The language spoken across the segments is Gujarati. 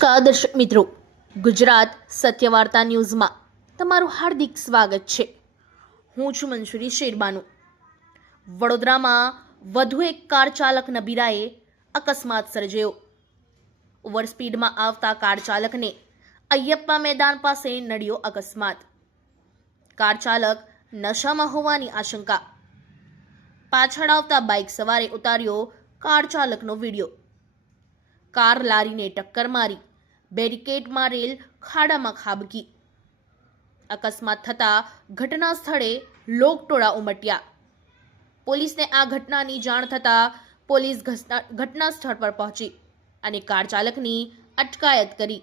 નમસ્કાર દર્શક મિત્રો, ગુજરાત સત્ય વાર્તા ન્યૂઝમાં તમારું હાર્દિક સ્વાગત છે। હું છું મંસૂરી શેરબાનુ। વડોદરામાં વધુ એક કાર ચાલક નબીરાએ અકસ્માત સર્જ્યો। ઓવર સ્પીડમાં આવતા કાર ચાલકને અયપ્પા મેદાન પાસે નડ્યો અકસ્માત। કાર ચાલક નશામાં હોવાની આશંકા। પાછળ આવતા બાઇક સવારે ઉતાર્યો કાર ચાલકનો વિડીયો। કાર લારીને ટક્કર મારી બેરિકેડ મારેલ ખાડામાં ખાબકી। અકસ્માત થતાં ઘટના સ્થળે લોકટોળા ઉમટ્યા। પોલીસને આ ઘટનાની જાણ થતાં પોલીસ ઘટના સ્થળ પર પહોંચી અને કાર ચાલકની અટકાયત કરી।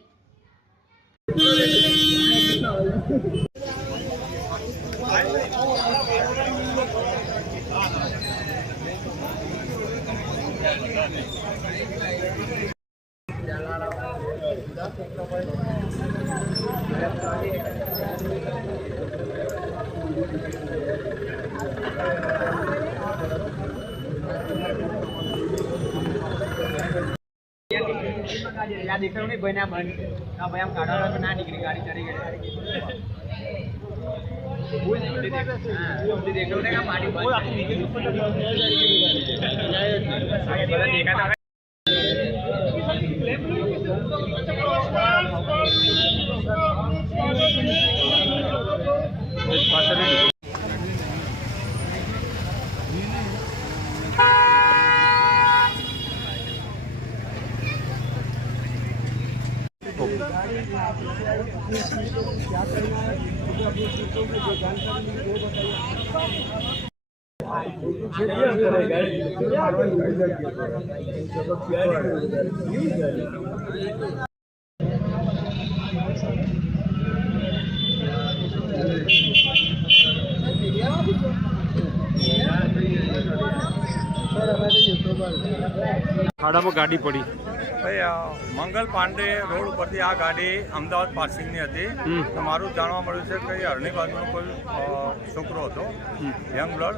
या देख नहीं भाई ना बन भाई हम काढ़ा तो ना निकली गाड़ी चली गई देख लो का पानी देखा ખાડા में गाड़ी पड़ी भाई मंगल पांडे रोड पर आ गाड़ी अमदावाद पासिंग थी तो मारू जाणवा मळ्युं छे कि हरणी बाजुनो कोई छोकरो हतो यंग ब्लड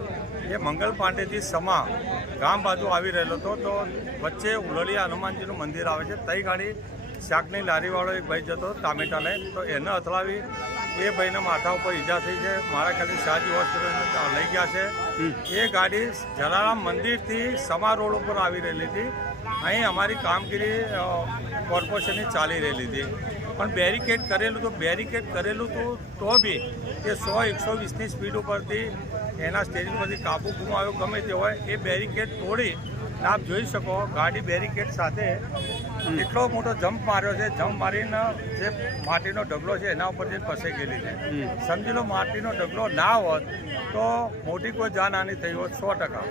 ये मंगल पांडे थी समा गाम बाजू आवी रहेलो तो वच्चे उलड़िया हनुमानजीनुं मंदिर आवे छे तई गाड़ी शाकनी लारीवाळो एक भाई जतो टामेटा लई तो एने અથડાવી એ ભાઈના માથા ઉપર ઈજા થઈ છે। મારા ખ્યાલથી શાહજી હોસ્પિટલ લઈ ગયા છે। એ ગાડી જલારામ મંદિરથી સમા રોડ ઉપર આવી રહેલી હતી। અહીં અમારી કામગીરી કોર્પોરેશનની ચાલી રહેલી હતી પણ બેરિકેડ કરેલું તો બી એ 100-120ની સ્પીડ ઉપરથી એના સ્ટેરિંગ પરથી કાબુ ગુમાવ્યો ગમે તે હોય એ બેરિકેડ તોડી આપ જોઈ શકો ગાડી બેરિકેડ સાથે એટલો મોટો જમ્પ માર્યો છે। જમ્પ મારીને જે માટીનો ઢગલો છે એના ઉપર જે ફસાઈ ગયેલી છે। સમજી લો માટીનો ઢગલો ના હોત તો મોટી કોઈ જાનહાનિ થઈ હોત 100%।